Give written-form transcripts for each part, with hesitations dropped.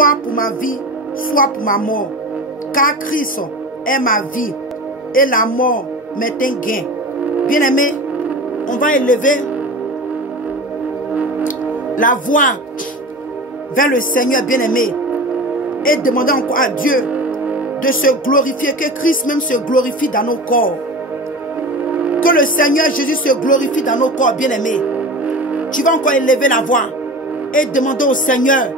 soit pour ma vie, soit pour ma mort. Car Christ est ma vie et la mort m'est un gain. Bien-aimé, on va élever la voix vers le Seigneur bien-aimé et demander encore à Dieu de se glorifier, que Christ même se glorifie dans nos corps. Que le Seigneur Jésus se glorifie dans nos corps bien-aimés. Tu vas encore élever la voix et demander au Seigneur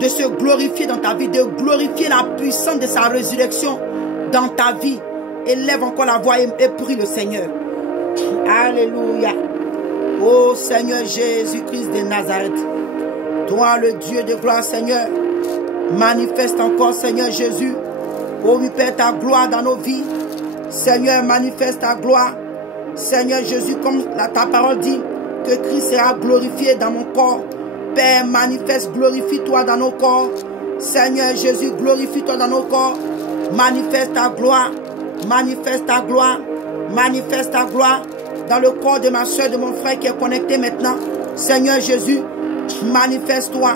de se glorifier dans ta vie, de glorifier la puissance de sa résurrection dans ta vie. Élève encore la voix et prie le Seigneur. Alléluia. Ô Seigneur Jésus-Christ de Nazareth, toi le Dieu de gloire, Seigneur, manifeste encore, Seigneur Jésus, ô oui Père, ta gloire dans nos vies. Seigneur, manifeste ta gloire. Seigneur Jésus, comme ta parole dit, que Christ sera glorifié dans mon corps. Père, manifeste, glorifie-toi dans nos corps. Seigneur Jésus, glorifie-toi dans nos corps. Manifeste ta gloire. Manifeste ta gloire. Manifeste ta gloire dans le corps de ma soeur, de mon frère qui est connecté maintenant. Seigneur Jésus, manifeste-toi.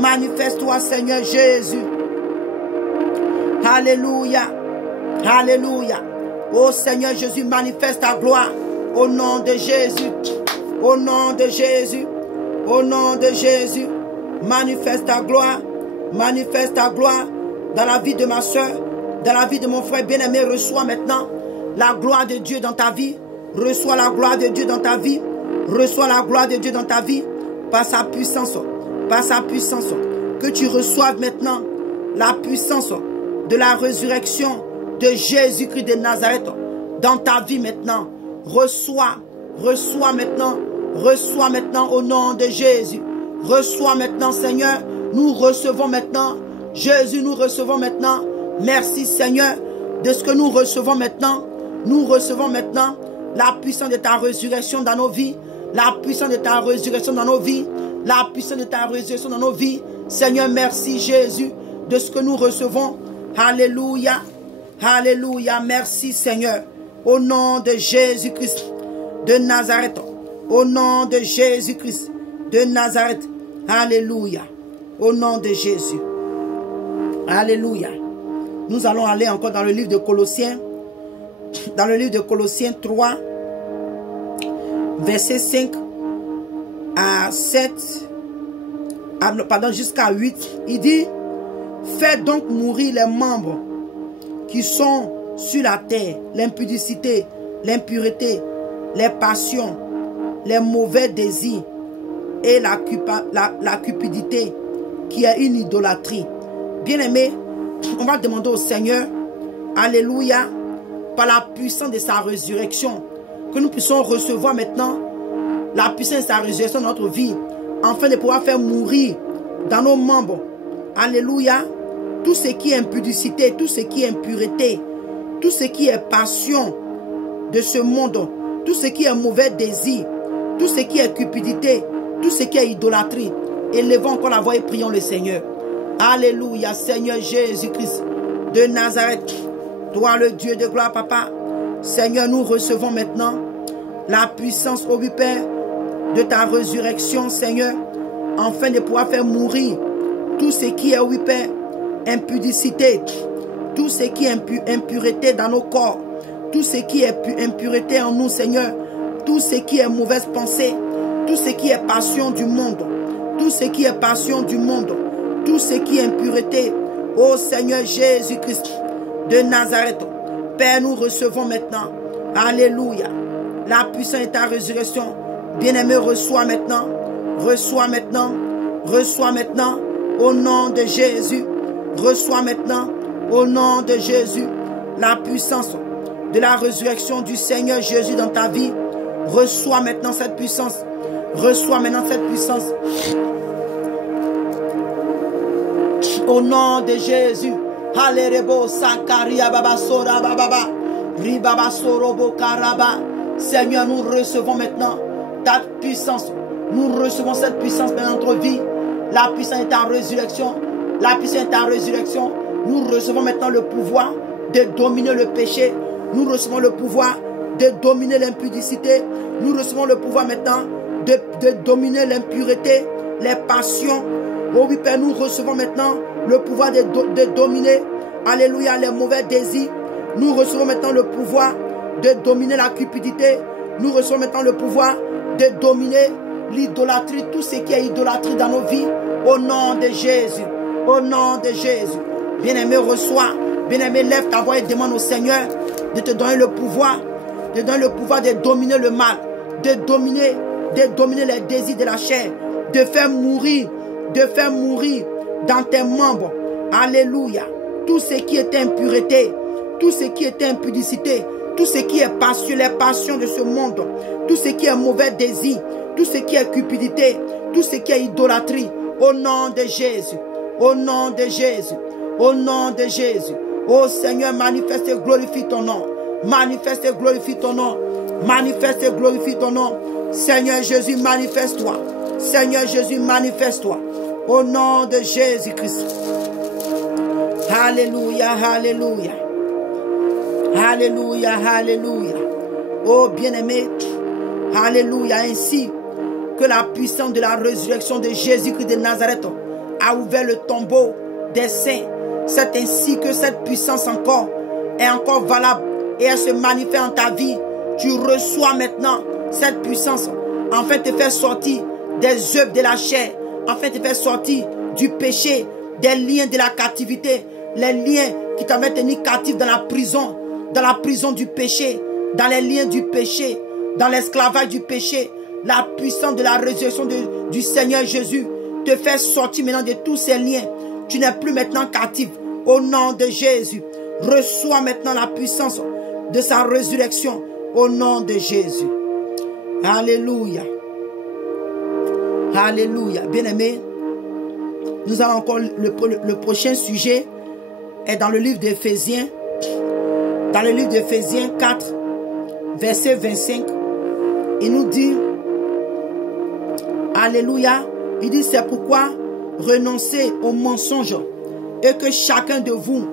Manifeste-toi, Seigneur Jésus. Alléluia. Alléluia. Oh Seigneur Jésus, manifeste ta gloire. Au nom de Jésus. Au nom de Jésus. Au nom de Jésus. Manifeste ta gloire. Manifeste ta gloire dans la vie de ma soeur, dans la vie de mon frère bien-aimé. Reçois maintenant la gloire de Dieu dans ta vie. Reçois la gloire de Dieu dans ta vie. Reçois la gloire de Dieu dans ta vie. Par sa puissance. Par sa puissance. Que tu reçoives maintenant la puissance de la résurrection de Jésus-Christ de Nazareth dans ta vie maintenant. Reçois. Reçois maintenant. Reçois maintenant au nom de Jésus. Reçois maintenant, Seigneur. Nous recevons maintenant. Jésus, nous recevons maintenant. Merci, Seigneur, de ce que nous recevons maintenant. Nous recevons maintenant la puissance de ta résurrection dans nos vies. La puissance de ta résurrection dans nos vies. La puissance de ta résurrection dans nos vies. Seigneur, merci, Jésus, de ce que nous recevons. Alléluia. Alléluia. Merci, Seigneur. Au nom de Jésus-Christ de Nazareth. Au nom de Jésus-Christ de Nazareth. Alléluia. Au nom de Jésus. Alléluia. Nous allons aller encore dans le livre de Colossiens. Dans le livre de Colossiens 3, verset 5 à 7, pardon, jusqu'à 8. Il dit, faites donc mourir les membres qui sont sur la terre, l'impudicité, l'impureté, les passions, les mauvais désirs et la cupidité qui est une idolâtrie. Bien-aimé, on va demander au Seigneur, alléluia, par la puissance de sa résurrection, que nous puissions recevoir maintenant la puissance de sa résurrection dans notre vie, afin de pouvoir faire mourir dans nos membres, alléluia, tout ce qui est impudicité, tout ce qui est impureté, tout ce qui est passion de ce monde, tout ce qui est mauvais désir, tout ce qui est cupidité, tout ce qui est idolâtrie. Élevons encore la voix et prions le Seigneur. Alléluia, Seigneur Jésus-Christ de Nazareth, toi le Dieu de gloire, Papa. Seigneur, nous recevons maintenant la puissance, ô Père, de ta résurrection, Seigneur, afin de pouvoir faire mourir tout ce qui est, oui Père, impudicité, tout ce qui est impureté dans nos corps, tout ce qui est impureté en nous, Seigneur, tout ce qui est mauvaise pensée, tout ce qui est passion du monde, tout ce qui est passion du monde, tout ce qui est impureté, ô Seigneur Jésus-Christ de Nazareth. Père, nous recevons maintenant, alléluia, la puissance de ta résurrection. Bien-aimé, reçois maintenant, reçois maintenant, reçois maintenant, au nom de Jésus, reçois maintenant, au nom de Jésus, la puissance de la résurrection du Seigneur Jésus dans ta vie. Reçois maintenant cette puissance, reçois maintenant cette puissance. Au nom de Jésus. Halerebo Sakaria Baba Sora Baba Ribaba Sorobo Karaba. Seigneur, nous recevons maintenant ta puissance. Nous recevons cette puissance dans notre vie. La puissance de ta résurrection. La puissance de ta résurrection. Nous recevons maintenant le pouvoir de dominer le péché. Nous recevons le pouvoir de dominer l'impudicité. Nous recevons le pouvoir maintenant de dominer l'impureté, les passions, Oh oui, Père, nous recevons maintenant le pouvoir de dominer, alléluia, les mauvais désirs. Nous recevons maintenant le pouvoir de dominer la cupidité. Nous recevons maintenant le pouvoir de dominer l'idolâtrie, tout ce qui est idolâtrie dans nos vies. Au nom de Jésus. Au nom de Jésus. Bien-aimé, reçois. Bien-aimé, lève ta voix et demande au Seigneur de te donner le pouvoir. De donner le pouvoir de dominer le mal. De dominer les désirs de la chair. De faire mourir dans tes membres. Alléluia. Tout ce qui est impureté. Tout ce qui est impudicité. Tout ce qui est passion, les passions de ce monde. Tout ce qui est mauvais désir. Tout ce qui est cupidité. Tout ce qui est idolâtrie. Au nom de Jésus. Au nom de Jésus. Au nom de Jésus. Oh Seigneur, manifeste et glorifie ton nom. Manifeste et glorifie ton nom. Manifeste et glorifie ton nom. Seigneur Jésus, manifeste-toi. Seigneur Jésus, manifeste-toi. Au nom de Jésus-Christ. Alléluia, alléluia. Alléluia, alléluia. Oh bien-aimé, alléluia. Ainsi que la puissance de la résurrection de Jésus-Christ de Nazareth a ouvert le tombeau des saints. C'est ainsi que cette puissance est encore valable et elle se manifeste en ta vie. Tu reçois maintenant cette puissance afin de te faire sortir des œuvres de la chair, afin de te faire sortir du péché, des liens de la captivité, les liens qui t'avaient tenu captif dans la prison du péché, dans les liens du péché, dans l'esclavage du péché. La puissance de la résurrection du Seigneur Jésus te fait sortir maintenant de tous ces liens. Tu n'es plus maintenant captif. Au nom de Jésus, reçois maintenant la puissance de sa résurrection. Au nom de Jésus. Alléluia. Alléluia. Bien-aimés, nous allons encore le prochain sujet est dans le livre d'Éphésiens. Dans le livre d'Éphésiens 4, verset 25, il nous dit, alléluia, il dit, c'est pourquoi renoncez aux mensonges et que chacun de vous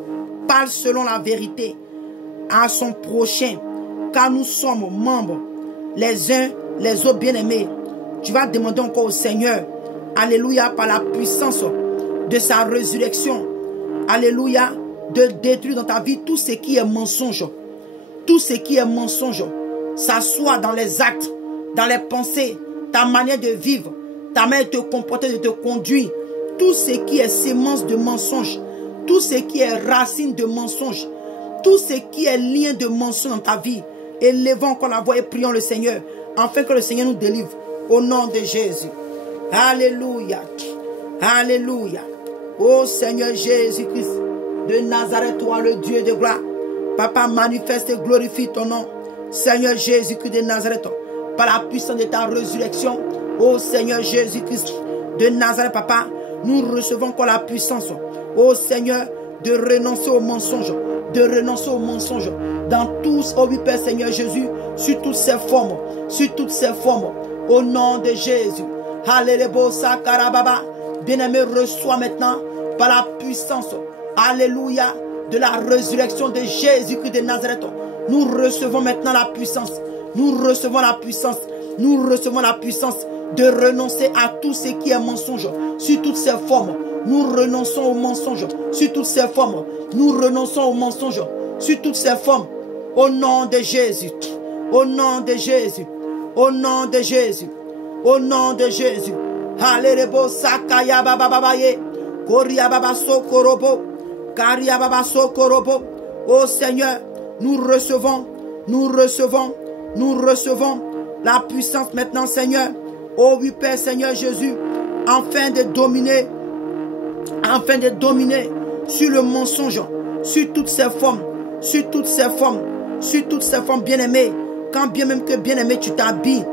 parle selon la vérité à son prochain, car nous sommes membres les uns les autres. Bien-aimés, tu vas demander encore au Seigneur, alléluia, par la puissance de sa résurrection, alléluia, de détruire dans ta vie tout ce qui est mensonge. Tout ce qui est mensonge, ça soit dans les actes, dans les pensées, ta manière de vivre, ta manière de te comporter, de te conduire. Tout ce qui est sémence de mensonge, tout ce qui est racine de mensonge, tout ce qui est lien de mensonge dans ta vie. Élevons encore la voix et prions le Seigneur, afin que le Seigneur nous délivre. Au nom de Jésus. Alléluia. Alléluia. Ô Seigneur Jésus-Christ de Nazareth, toi le Dieu de gloire. Papa, manifeste et glorifie ton nom. Seigneur Jésus-Christ de Nazareth, par la puissance de ta résurrection. Ô Seigneur Jésus-Christ de Nazareth, Papa, nous recevons encore la puissance. Ô Seigneur, de renoncer aux mensonges. De renoncer aux mensonges. Dans tous, ô oui Père Seigneur Jésus, sur toutes ces formes. Sur toutes ces formes. Au nom de Jésus. Alléluia, Karababa. Bien-aimé, reçois maintenant par la puissance, alléluia, de la résurrection de Jésus-Christ de Nazareth. Nous recevons maintenant la puissance. Nous recevons la puissance. Nous recevons la puissance de renoncer à tout ce qui est mensonge, sur toutes ces formes. Nous renonçons aux mensonges, sur toutes ces formes. Nous renonçons aux mensonges, sur toutes ces formes. Au nom de Jésus. Au nom de Jésus. Au nom de Jésus. Au nom de Jésus. Alléluia, Sakaya Baba Babaye. Koria Baba Sokorobo. Karia Baba Sokorobo. Oh Seigneur, nous recevons la puissance maintenant, Seigneur. Oh oui, Père Seigneur Jésus, afin de dominer sur le mensonge, sur toutes ces formes, bien-aimé. Quand bien même que bien-aimé, tu t'habilles,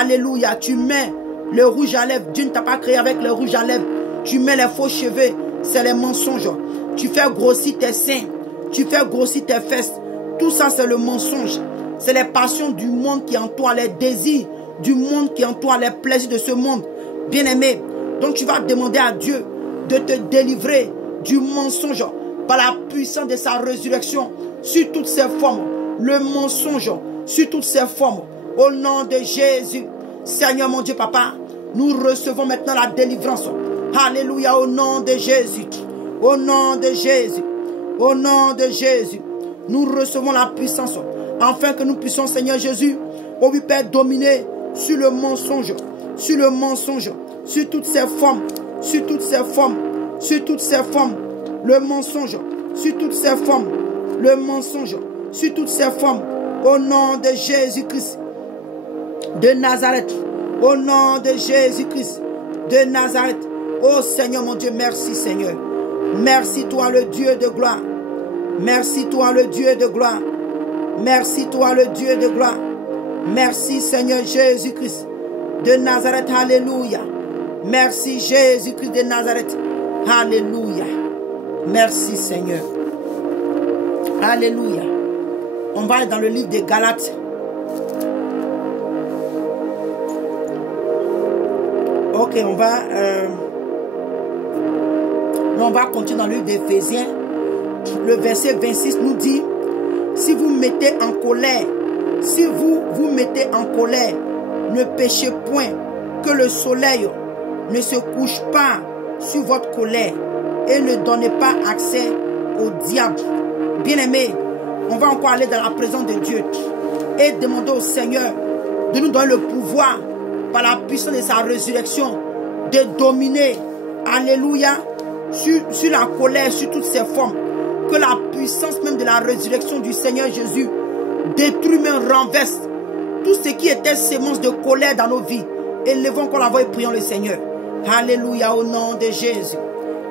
alléluia, tu mets le rouge à lèvres. Dieu ne t'a pas créé avec le rouge à lèvres. Tu mets les faux cheveux, c'est les mensonges. Tu fais grossir tes seins, tu fais grossir tes fesses. Tout ça, c'est le mensonge. C'est les passions du monde qui entourent, les désirs du monde qui entourent, les plaisirs de ce monde. Bien-aimé, donc tu vas demander à Dieu de te délivrer du mensonge par la puissance de sa résurrection sur toutes ses formes. Le mensonge sur toutes ses formes. Au nom de Jésus, Seigneur mon Dieu, Papa, nous recevons maintenant la délivrance. Alléluia, au nom de Jésus. Au nom de Jésus. Au nom de Jésus. Nous recevons la puissance afin que nous puissions, Seigneur Jésus, oh oui, Père, dominer sur le mensonge, sur le mensonge, sur toutes ces formes, sur toutes ces formes, sur toutes ces formes, le mensonge, sur toutes ces formes, le mensonge, sur toutes ces formes, au nom de Jésus-Christ de Nazareth, au nom de Jésus-Christ de Nazareth. Oh Seigneur mon Dieu, merci Seigneur. Merci toi le Dieu de gloire. Merci toi le Dieu de gloire. Merci toi le Dieu de gloire. Merci Seigneur Jésus-Christ de Nazareth. Alléluia. Merci Jésus-Christ de Nazareth. Alléluia. Merci Seigneur. Alléluia. On va aller dans le livre des Galates. Ok, on va continuer dans le livre d'Éphésiens. Le verset 26 nous dit, si vous mettez en colère, si vous vous mettez en colère, ne péchez point, que le soleil ne se couche pas sur votre colère et ne donnez pas accès au diable. Bien-aimés, on va encore aller dans la présence de Dieu et demander au Seigneur de nous donner le pouvoir par la puissance de sa résurrection de dominer, alléluia, sur la colère, sur toutes ses formes. Que la puissance même de la résurrection du Seigneur Jésus détruit, même renverse tout ce qui était sémence de colère dans nos vies. Élevons encore la voix et prions le Seigneur. Alléluia, au nom de Jésus.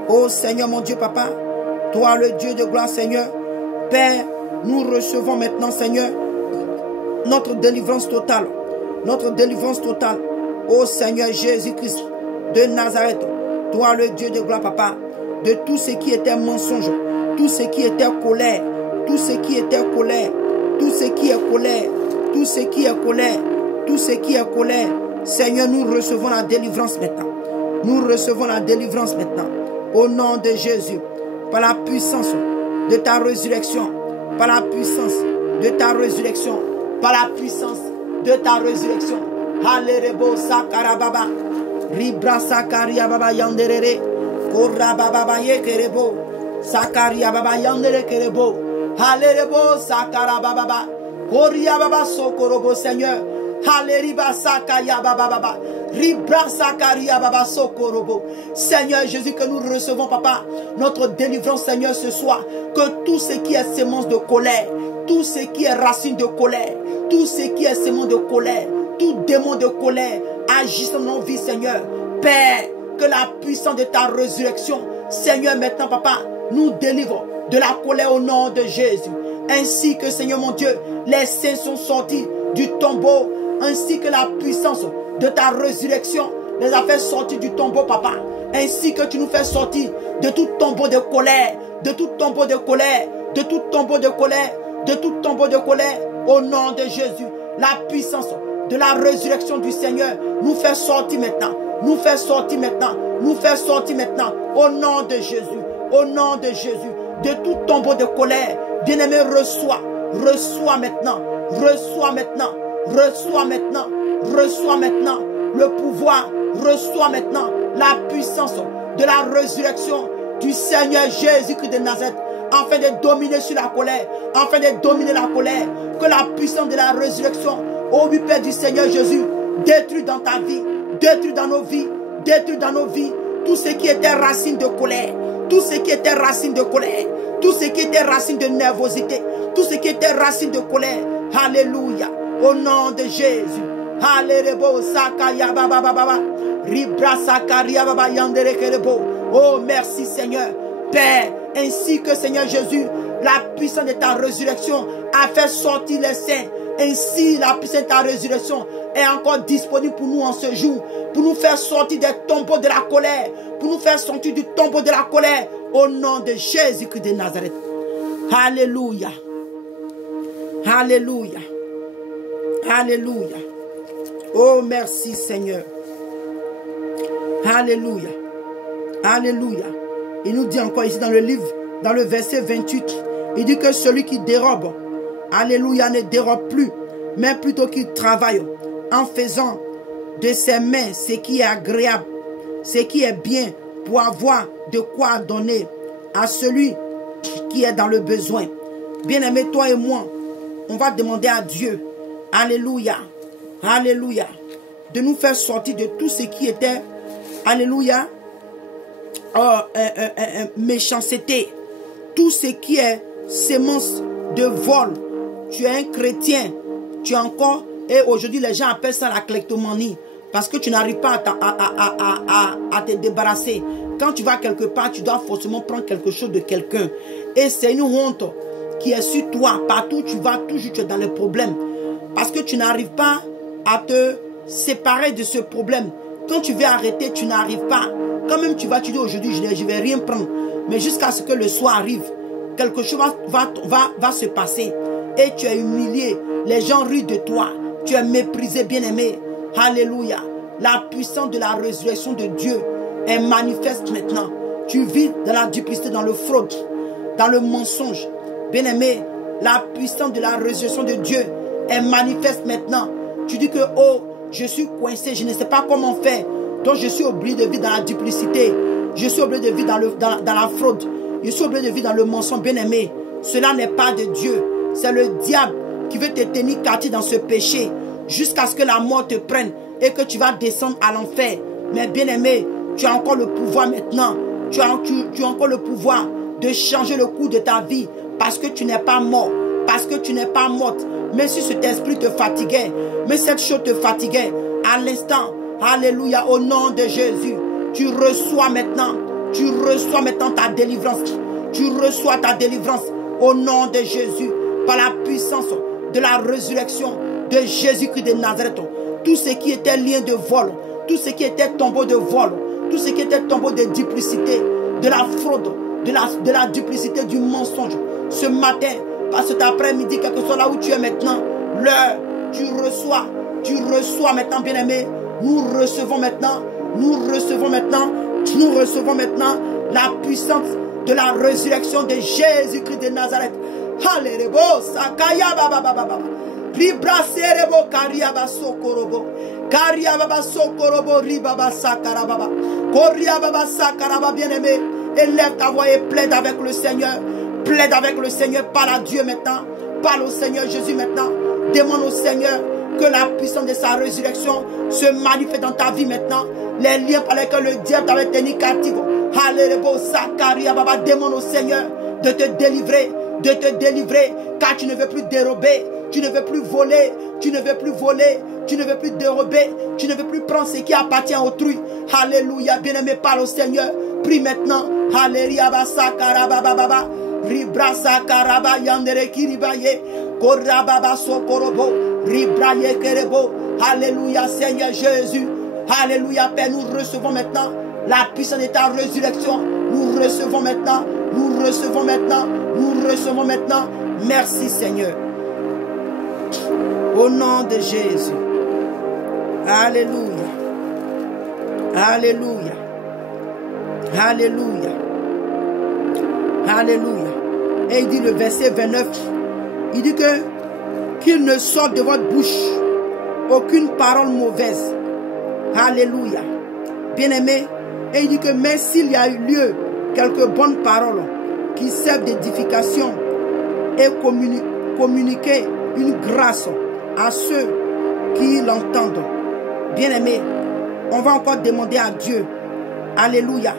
Oh Seigneur mon Dieu, Papa, toi le Dieu de gloire, Seigneur, Père, nous recevons maintenant, Seigneur, notre délivrance totale. Notre délivrance totale. Oh Seigneur Jésus-Christ de Nazareth, toi le Dieu de gloire, Papa, de tout ce qui était mensonge, tout ce qui était colère, tout ce qui était colère, tout ce qui est colère, tout ce qui est colère, tout ce qui est colère. Seigneur, nous recevons la délivrance maintenant. Nous recevons la délivrance maintenant. Au nom de Jésus, par la puissance de ta résurrection, par la puissance de ta résurrection, par la puissance de ta résurrection. Halerebo sakarababa, ribra sakaria baba yanderere, korra baba yekerebo, sakaria baba yandere kerebo, halerebo sakarababa, koria baba sokorobo Seigneur, haleriba sakaya baba, ribra sakaria baba sokorobo. Seigneur Jésus, que nous recevons, Papa, notre délivrance, Seigneur, ce soir, que tout ce qui est sémence de colère, tout ce qui est racine de colère, tout ce qui est sémence de colère, tout démon de colère agisse dans nos vies, Seigneur. Père, que la puissance de ta résurrection, Seigneur, maintenant, Papa, nous délivre de la colère au nom de Jésus. Ainsi que, Seigneur mon Dieu, les saints sont sortis du tombeau, ainsi que la puissance de ta résurrection les a fait sortir du tombeau, Papa. Ainsi que tu nous fais sortir de tout tombeau de colère, de tout tombeau de colère, de tout tombeau de colère, de tout tombeau de colère, au nom de Jésus. La puissance de la résurrection du Seigneur nous fait sortir maintenant, nous fait sortir maintenant, nous fait sortir maintenant, au nom de Jésus, au nom de Jésus, de tout tombeau de colère. Bien-aimé, reçois maintenant, reçois maintenant, reçois maintenant, reçois maintenant le pouvoir, reçois maintenant la puissance de la résurrection du Seigneur Jésus-Christ de Nazareth, afin de dominer sur la colère, afin de dominer la colère. Que la puissance de la résurrection, ô Père du Seigneur Jésus, détruit dans ta vie, détruit dans nos vies, détruit dans nos vies tout ce qui était racine de colère, tout ce qui était racine de colère, tout ce qui était racine de nervosité, tout ce qui était racine de colère. Alléluia, au nom de Jésus. Alléluia, sakaya baba baba, ribra sakaria baba yandere kerebo. Oh merci Seigneur, Père, ainsi que Seigneur Jésus, la puissance de ta résurrection a fait sortir les saints. Ainsi, la puissance de ta résurrection est encore disponible pour nous en ce jour, pour nous faire sortir des tombeaux de la colère, pour nous faire sortir du tombeau de la colère, au nom de Jésus-Christ de Nazareth. Alléluia. Alléluia. Alléluia. Oh, merci Seigneur. Alléluia. Alléluia. Il nous dit encore ici dans le livre, dans le verset 28, il dit que celui qui dérobe, alléluia, ne dérobe plus, mais plutôt qu'il travaille en faisant de ses mains ce qui est agréable, ce qui est bien pour avoir de quoi donner à celui qui est dans le besoin. Bien-aimé, toi et moi, on va demander à Dieu, alléluia, alléluia, de nous faire sortir de tout ce qui était, alléluia, méchanceté, tout ce qui est sémence de vol. Tu es un chrétien, tu es encore, et aujourd'hui les gens appellent ça la kleptomanie, parce que tu n'arrives pas à te débarrasser. Quand tu vas quelque part, tu dois forcément prendre quelque chose de quelqu'un. Et c'est une honte qui est sur toi. Partout où tu vas, toujours tu es dans les problèmes. Parce que tu n'arrives pas à te séparer de ce problème. Quand tu veux arrêter, tu n'arrives pas. Quand même tu vas, tu dis aujourd'hui, je ne vais rien prendre. Mais jusqu'à ce que le soir arrive, quelque chose va se passer. Et tu es humilié. Les gens rient de toi. Tu es méprisé, bien-aimé. Alléluia. La puissance de la résurrection de Dieu est manifeste maintenant. Tu vis dans la duplicité, dans le fraude, dans le mensonge. Bien-aimé, la puissance de la résurrection de Dieu est manifeste maintenant. Tu dis que, oh, je suis coincé, je ne sais pas comment faire. Donc je suis obligé de vivre dans la duplicité. Je suis obligé de vivre dans la fraude. Je suis obligé de vivre dans le mensonge. Bien-aimé, cela n'est pas de Dieu. C'est le diable qui veut te tenir captif dans ce péché jusqu'à ce que la mort te prenne et que tu vas descendre à l'enfer. Mais bien-aimé, tu as encore le pouvoir maintenant. Tu as encore le pouvoir de changer le cours de ta vie parce que tu n'es pas mort, parce que tu n'es pas morte. Même si cet esprit te fatiguait, mais cette chose te fatiguait, à l'instant, alléluia, au nom de Jésus, tu reçois maintenant ta délivrance. Tu reçois ta délivrance au nom de Jésus, par la puissance de la résurrection de Jésus-Christ de Nazareth. Tout ce qui était lien de vol, tout ce qui était tombeau de vol, tout ce qui était tombeau de duplicité, de la fraude, de la duplicité, du mensonge. Ce matin, parce que cet après-midi, quel que soit là où tu es maintenant, l'heure, tu reçois maintenant, bien-aimé. Nous recevons maintenant la puissance de la résurrection de Jésus-Christ de Nazareth. Alléluia, sakaya baba baba baba. Libraserebo kariaba sokorobo. Kariaba sokorobo ribaba sakarababa. Koriaba sakaraba, bien-aimé. Élève ta voix et plaide avec le Seigneur. Plaide avec le Seigneur. Parle à Dieu maintenant. Parle au Seigneur Jésus maintenant. Demande au Seigneur que la puissance de sa résurrection se manifeste dans ta vie maintenant. Les liens par lesquels le diable t'avait tenu captif. Alléluia, Sakaria Baba. Demande au Seigneur de te délivrer. De te délivrer. Car tu ne veux plus dérober. Tu ne veux plus voler. Tu ne veux plus voler. Tu ne veux plus dérober. Tu ne veux plus prendre ce qui appartient à autrui. Alléluia. Bien-aimé, parle au Seigneur. Prie maintenant. Alléluia. Sakaraba Baba. Ribra Sakaraba Yandere Kiribaye. Korababa Sokorobo. Ribraye Kerebo. Alléluia, Seigneur Jésus. Alléluia, Père. Nous recevons maintenant la puissance de ta résurrection. Nous recevons maintenant. Nous recevons maintenant. Nous recevons maintenant. Merci, Seigneur. Au nom de Jésus. Alléluia. Alléluia. Alléluia. Alléluia. Et il dit le verset 29. Il dit que qu'il ne sorte de votre bouche aucune parole mauvaise. Alléluia. Bien-aimé. Et il dit que même s'il y a eu lieu quelques bonnes paroles qui servent d'édification et communiquer une grâce à ceux qui l'entendent. Bien-aimé, on va encore demander à Dieu. Alléluia.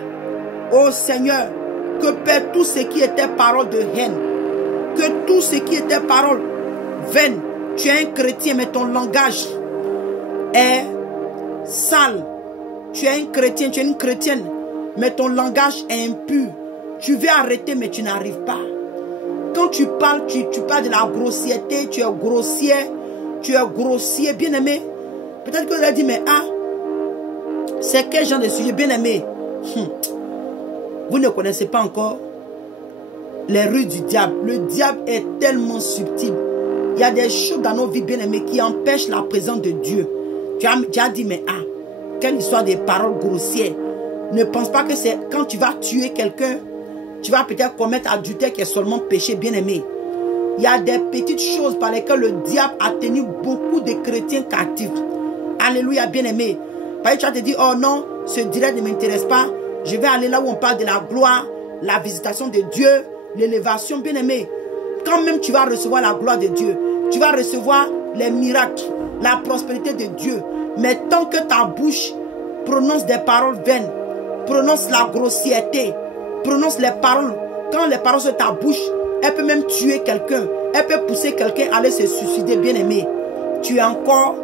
Ô Seigneur, que perd tout ce qui était parole de haine. Que tout ce qui était parole vaine. Tu es un chrétien, mais ton langage est sale. Tu es un chrétien, tu es une chrétienne, mais ton langage est impur. Tu veux arrêter, mais tu n'arrives pas. Quand tu parles, tu parles de la grossièreté, tu es grossier, bien-aimé. Peut-être que vous allez dire, mais c'est quel genre de sujet, bien-aimé? Vous ne connaissez pas encore les rues du diable. Le diable est tellement subtil. Il y a des choses dans nos vies, bien-aimées, qui empêchent la présence de Dieu. Tu as dit, mais quelle histoire de paroles grossières. Ne pense pas que c'est quand tu vas tuer quelqu'un, tu vas peut-être commettre adultère qui est seulement péché, bien-aimé. Il y a des petites choses par lesquelles le diable a tenu beaucoup de chrétiens captifs. Alléluia, bien-aimé. Parce que tu vas te dire, oh non, ce direct ne m'intéresse pas. Je vais aller là où on parle de la gloire, la visitation de Dieu, l'élévation, bien-aimé. Quand même tu vas recevoir la gloire de Dieu, tu vas recevoir les miracles, la prospérité de Dieu. Mais tant que ta bouche prononce des paroles vaines, prononce la grossièreté, prononce les paroles, quand les paroles sur ta bouche, elle peut même tuer quelqu'un, elle peut pousser quelqu'un à aller se suicider, bien-aimé. Tu es encore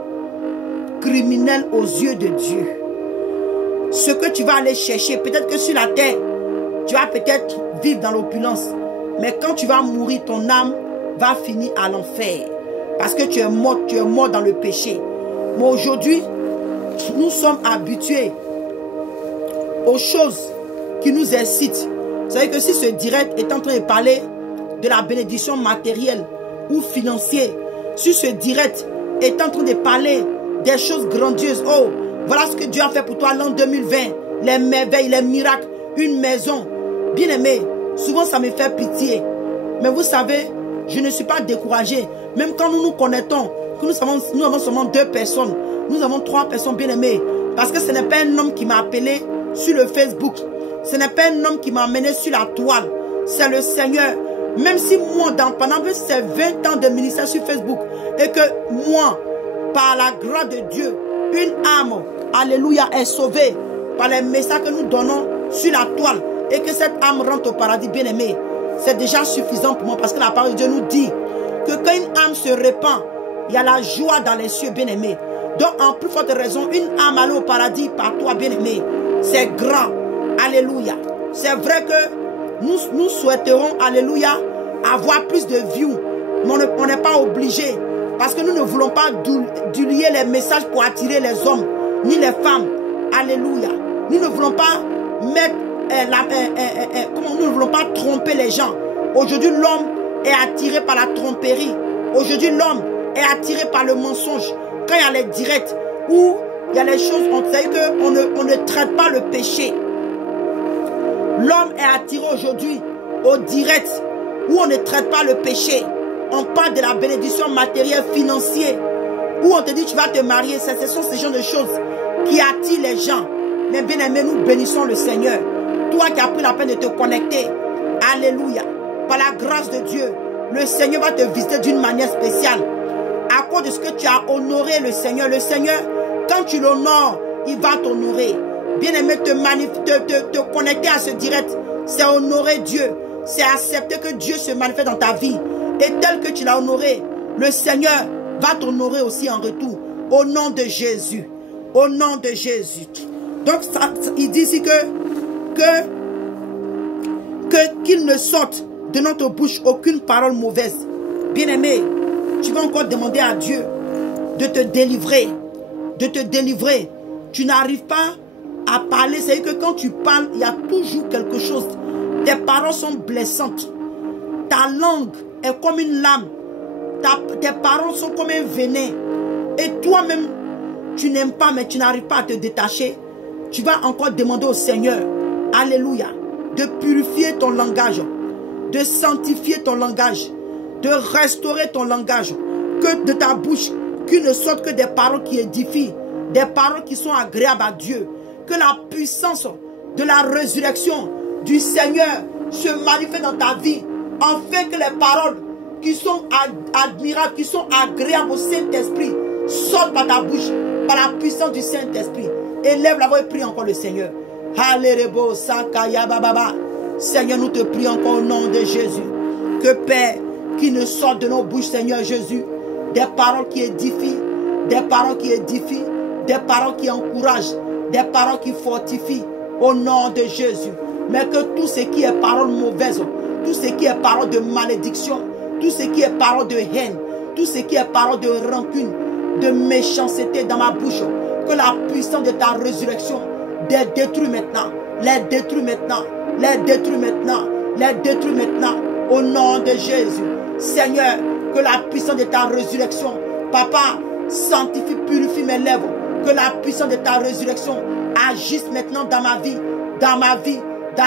criminel aux yeux de Dieu. Ce que tu vas aller chercher, peut-être que sur la terre, tu vas peut-être vivre dans l'opulence. Mais quand tu vas mourir, ton âme va finir à l'enfer. Parce que tu es mort dans le péché. Mais aujourd'hui, nous sommes habitués aux choses qui nous incitent. Vous savez que si ce direct est en train de parler de la bénédiction matérielle ou financière, si ce direct est en train de parler des choses grandioses, oh, voilà ce que Dieu a fait pour toi l'an 2020, les merveilles, les miracles, une maison. Bien aimé, souvent ça me fait pitié. Mais vous savez, je ne suis pas découragé. Même quand nous nous connaissons, que nous avons seulement 2 personnes, nous avons 3 personnes bien aimées. Parce que ce n'est pas un homme qui m'a appelé sur le Facebook. Ce n'est pas un homme qui m'a amené sur la toile. C'est le Seigneur. Même si moi, pendant ces 20 ans de ministère sur Facebook, et que moi, par la grâce de Dieu, une âme, alléluia, est sauvée par les messages que nous donnons sur la toile, et que cette âme rentre au paradis, bien aimé, c'est déjà suffisant pour moi. Parce que la parole de Dieu nous dit que quand une âme se répand, il y a la joie dans les cieux, bien aimé. Donc, en plus forte raison, une âme allée au paradis par toi, bien aimé, c'est grand. Alléluia. C'est vrai que nous souhaiterons, alléluia, avoir plus de views. Mais on n'est pas obligé. Parce que nous ne voulons pas diluer les messages pour attirer les hommes, ni les femmes. Alléluia. Nous ne voulons pas mettre, nous ne voulons pas tromper les gens. Aujourd'hui, l'homme est attiré par la tromperie. Aujourd'hui, l'homme est attiré par le mensonge. Quand il y a les directs, où il y a les choses, on sait qu'on ne traite pas le péché. L'homme est attiré aujourd'hui au direct, où on ne traite pas le péché. On parle de la bénédiction matérielle, financière, où on te dit tu vas te marier. Ce sont ces genres de choses qui attirent les gens. Mais bien aimé, nous bénissons le Seigneur. Toi qui as pris la peine de te connecter, alléluia, par la grâce de Dieu, le Seigneur va te visiter d'une manière spéciale. À cause de ce que tu as honoré le Seigneur. Le Seigneur, quand tu l'honores, il va t'honorer. Bien aimé, te connecter à ce direct, c'est honorer Dieu. C'est accepter que Dieu se manifeste dans ta vie. Et tel que tu l'as honoré, le Seigneur va t'honorer aussi en retour. Au nom de Jésus. Au nom de Jésus. Donc, il dit ici qu'il ne sorte de notre bouche aucune parole mauvaise. Bien-aimé, tu vas encore demander à Dieu de te délivrer. De te délivrer. Tu n'arrives pas à parler. C'est que quand tu parles, il y a toujours quelque chose. Tes paroles sont blessantes. Ta langue est comme une lame. Tes paroles sont comme un venin. Et toi-même, tu n'aimes pas, mais tu n'arrives pas à te détacher. Tu vas encore demander au Seigneur, alléluia, de purifier ton langage, de sanctifier ton langage, de restaurer ton langage. Que de ta bouche, qu'il ne sorte que des paroles qui édifient, des paroles qui sont agréables à Dieu. Que la puissance de la résurrection du Seigneur se manifeste dans ta vie, afin que les paroles qui sont admirables, qui sont agréables au Saint-Esprit, sortent par ta bouche, par la puissance du Saint-Esprit. Élève la voix et prie encore le Seigneur. Seigneur, nous te prions encore au nom de Jésus. Que Père, qui ne sorte de nos bouches, Seigneur Jésus, des paroles qui édifient, des paroles qui édifient, des paroles qui encouragent, des paroles qui fortifient, au nom de Jésus. Mais que tout ce qui est parole mauvaise, tout ce qui est parole de malédiction, tout ce qui est parole de haine, tout ce qui est parole de rancune, de méchanceté dans ma bouche, que la puissance de ta résurrection les détruit maintenant, les détruit maintenant, les détruit maintenant, les détruit maintenant, au nom de Jésus. Seigneur, que la puissance de ta résurrection, Papa, sanctifie, purifie mes lèvres, que la puissance de ta résurrection agisse maintenant dans ma vie, dans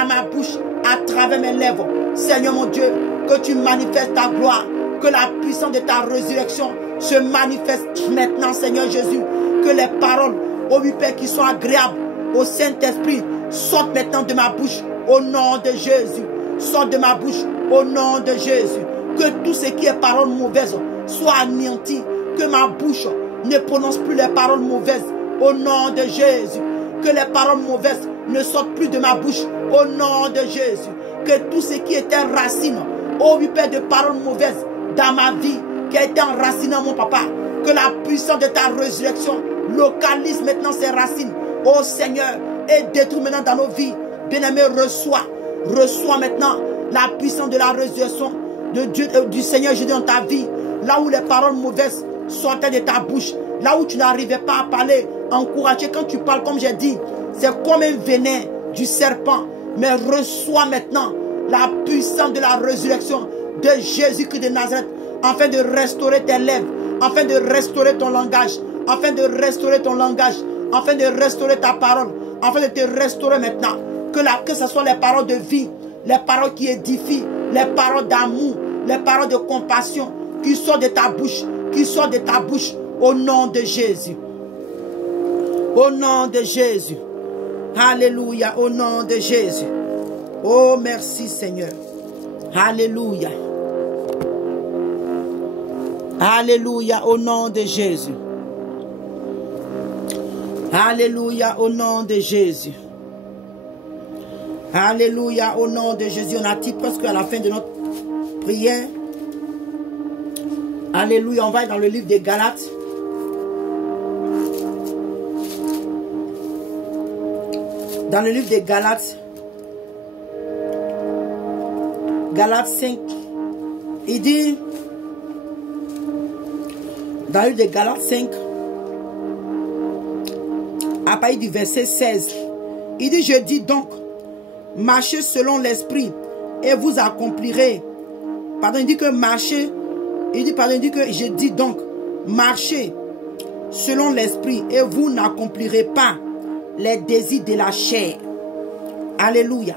ma bouche, à travers mes lèvres. Seigneur mon Dieu, que tu manifestes ta gloire, que la puissance de ta résurrection se manifeste maintenant, Seigneur Jésus. Que les paroles, ô Père, qui sont agréables au Saint-Esprit, sorte maintenant de ma bouche au nom de Jésus. Sorte de ma bouche au nom de Jésus. Que tout ce qui est parole mauvaise soit anéanti. Que ma bouche ne prononce plus les paroles mauvaises au nom de Jésus. Que les paroles mauvaises ne sortent plus de ma bouche au nom de Jésus. Que tout ce qui était racine, oh oui Père, de paroles mauvaises dans ma vie, qui a été enraciné mon papa, que la puissance de ta résurrection localise maintenant ces racines, oh Seigneur, et détruit maintenant dans nos vies. Bien-aimé, reçois maintenant la puissance de la résurrection de Dieu, du Seigneur Jésus dans ta vie. Là où les paroles mauvaises sortaient de ta bouche, là où tu n'arrivais pas à parler, encourager, quand tu parles, comme j'ai dit, c'est comme un venin du serpent. Mais reçois maintenant la puissance de la résurrection de Jésus-Christ de Nazareth, afin de restaurer tes lèvres, afin de restaurer ton langage, afin de restaurer ton langage, afin de restaurer ta parole, afin de te restaurer maintenant. Que ce soit les paroles de vie, les paroles qui édifient, les paroles d'amour, les paroles de compassion, qui sortent de ta bouche, qui sortent de ta bouche, au nom de Jésus. Au nom de Jésus. Alléluia, au nom de Jésus. Oh, merci Seigneur. Alléluia. Alléluia, au nom de Jésus. Alléluia, au nom de Jésus. Alléluia, au nom de Jésus. On arrive presque à la fin de notre prière. Alléluia, on va dans le livre des Galates. Dans le livre des Galates, Galates 5, il dit, dans le livre des Galates 5, à partir du verset 16, il dit, je dis donc, marchez selon l'esprit et vous accomplirez. Pardon, il dit que marchez, il dit que je dis donc, marchez selon l'esprit et vous n'accomplirez pas les désirs de la chair. Alléluia.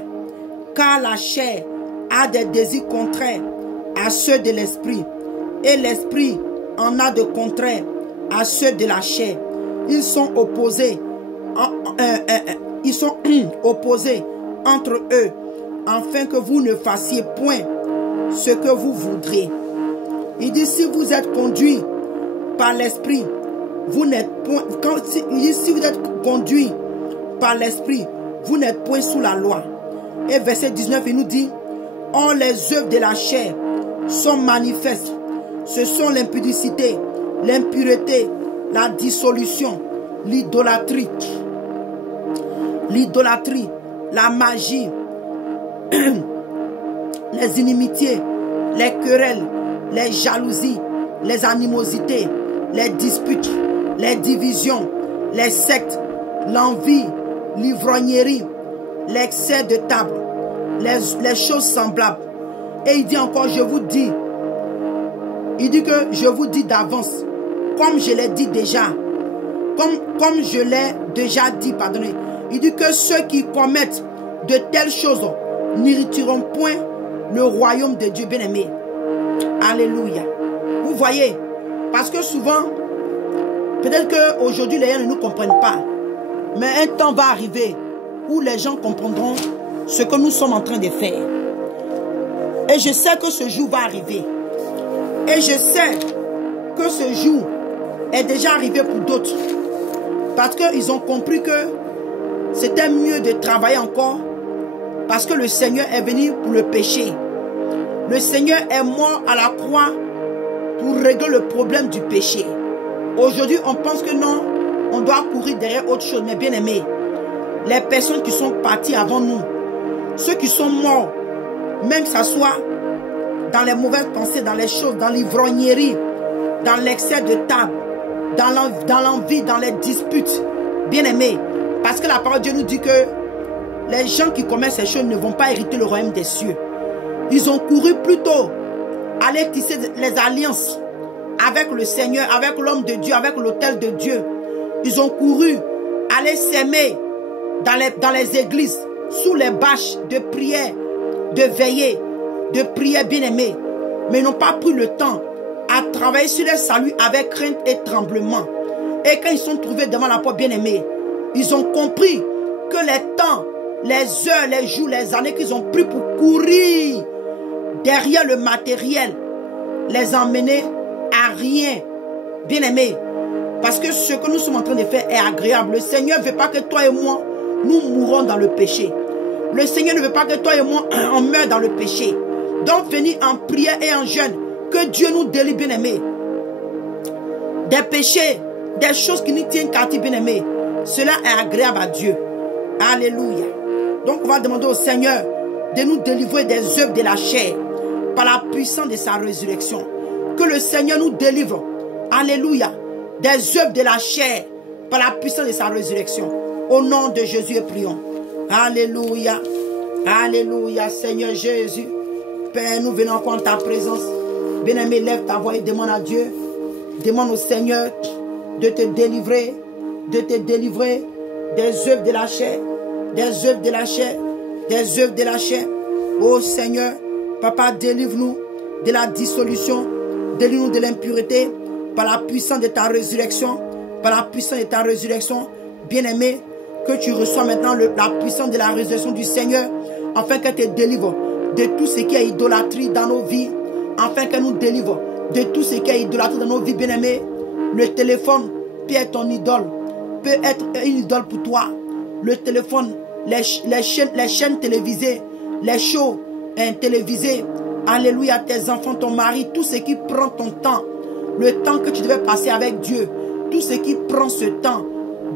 Car la chair a des désirs contraires à ceux de l'esprit. Et l'esprit en a de contraires à ceux de la chair. Ils sont opposés. Ils sont opposés entre eux, afin que vous ne fassiez point ce que vous voudrez. Il dit, si vous êtes conduit par l'esprit, vous n'êtes point. Il dit, si vous êtes conduit par l'esprit, vous n'êtes point sous la loi. Et verset 19, il nous dit, or les œuvres de la chair sont manifestes. Ce sont l'impudicité, l'impureté, la dissolution, l'idolâtrie, la magie, les inimitiés, les querelles, les jalousies, les animosités, les disputes, les divisions, les sectes, l'envie, l'ivrognerie, l'excès de table, les choses semblables. Et il dit encore, je vous dis, il dit que je vous dis d'avance, comme je l'ai dit déjà, comme je l'ai déjà dit, pardonnez. Il dit que ceux qui commettent de telles choses n'hériteront point le royaume de Dieu bien-aimé. Alléluia. Vous voyez, parce que souvent, peut-être qu'aujourd'hui les gens ne nous comprennent pas, mais un temps va arriver où les gens comprendront ce que nous sommes en train de faire. Et je sais que ce jour va arriver. Et je sais que ce jour est déjà arrivé pour d'autres. Parce qu'ils ont compris que c'était mieux de travailler encore. Parce que le Seigneur est venu pour le péché. Le Seigneur est mort à la croix pour régler le problème du péché. Aujourd'hui, on pense que non, on doit courir derrière autre chose. Mais bien aimé, les personnes qui sont parties avant nous, ceux qui sont morts, même que ça soit dans les mauvaises pensées, dans les choses, dans l'ivrognerie, dans l'excès de table, dans l'envie, dans les disputes, bien aimé, parce que la parole de Dieu nous dit que les gens qui commettent ces choses ne vont pas hériter le royaume des cieux. Ils ont couru plutôt aller tisser les alliances avec le Seigneur, avec l'homme de Dieu, avec l'autel de Dieu. Ils ont couru aller s'aimer dans les églises, sous les bâches de prière, de veillée, de prière bien-aimée. Mais ils n'ont pas pris le temps à travailler sur leur salut avec crainte et tremblement. Et quand ils sont trouvés devant la porte bien-aimée, ils ont compris que les temps les heures, les jours, les années qu'ils ont pris pour courir derrière le matériel, les emmener à rien. Bien-aimés, parce que ce que nous sommes en train de faire est agréable. Le Seigneur ne veut pas que toi et moi, nous mourons dans le péché. Le Seigneur ne veut pas que toi et moi, on meure dans le péché. Donc, venez en prière et en jeûne. Que Dieu nous délivre, bien-aimés. Des péchés, des choses qui nous tiennent captifs, bien-aimés. Cela est agréable à Dieu. Alléluia. Donc, on va demander au Seigneur de nous délivrer des œuvres de la chair par la puissance de sa résurrection. Que le Seigneur nous délivre. Alléluia. Des œuvres de la chair par la puissance de sa résurrection. Au nom de Jésus, prions. Alléluia. Alléluia, Seigneur Jésus. Père, nous venons encore en ta présence. Bien-aimé, lève ta voix et demande à Dieu. Demande au Seigneur de te délivrer. De te délivrer des œuvres de la chair. Des œuvres de la chair. Des œuvres de la chair. Oh Seigneur, Papa, délivre-nous de la dissolution. Délivre-nous de l'impureté. Par la puissance de ta résurrection. Par la puissance de ta résurrection. Bien-aimé, que tu reçois maintenant la puissance de la résurrection du Seigneur, afin qu'elle te délivre de tout ce qui est idolâtrie dans nos vies, afin qu'elle nous délivre de tout ce qui est idolâtrie dans nos vies, bien-aimés. Le téléphone peut être ton idole, peut être une idole pour toi. Le téléphone, les chaînes télévisées, les shows télévisés, alléluia, tes enfants, ton mari, tout ce qui prend ton temps, le temps que tu devais passer avec Dieu, tout ce qui prend ce temps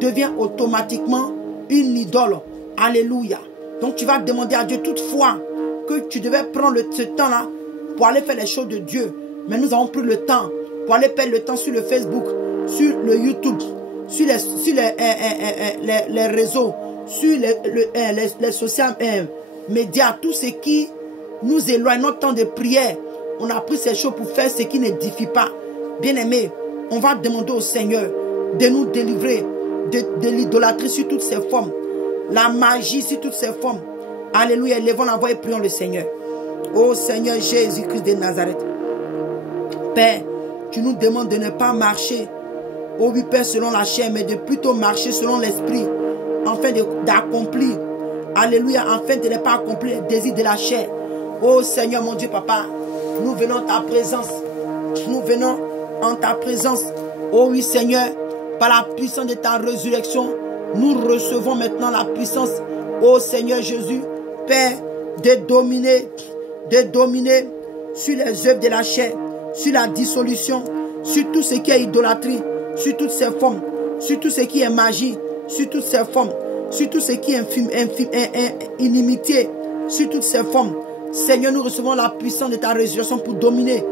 devient automatiquement une idole. Alléluia. Donc tu vas demander à Dieu toutefois que tu devais prendre ce temps-là pour aller faire les choses de Dieu. Mais nous avons pris le temps pour aller perdre le temps sur le Facebook, sur le YouTube, sur les réseaux, sur les social médias, tout ce qui nous éloigne notre temps de prière. On a pris ces choses pour faire ce qui n'édifie pas. Bien-aimés, on va demander au Seigneur de nous délivrer de l'idolâtrie sur toutes ses formes, la magie sur toutes ses formes. Alléluia, levons la voix et prions le Seigneur. Ô Seigneur Jésus-Christ de Nazareth, Père, tu nous demandes de ne pas marcher, ô oui Père, selon la chair, mais de plutôt marcher selon l'esprit, afin d'accomplir, alléluia, afin de ne pas accomplir les désirs de la chair. Ô Seigneur mon Dieu, Papa, nous venons en ta présence, nous venons en ta présence, ô oui Seigneur, par la puissance de ta résurrection, nous recevons maintenant la puissance, ô Seigneur Jésus, Père, de dominer sur les œuvres de la chair, sur la dissolution, sur tout ce qui est idolâtrie, sur toutes ses formes, sur tout ce qui est magie, sur toutes ses formes, sur tout ce qui est inimitié, sur toutes ses formes. Seigneur, nous recevons la puissance de ta résurrection pour dominer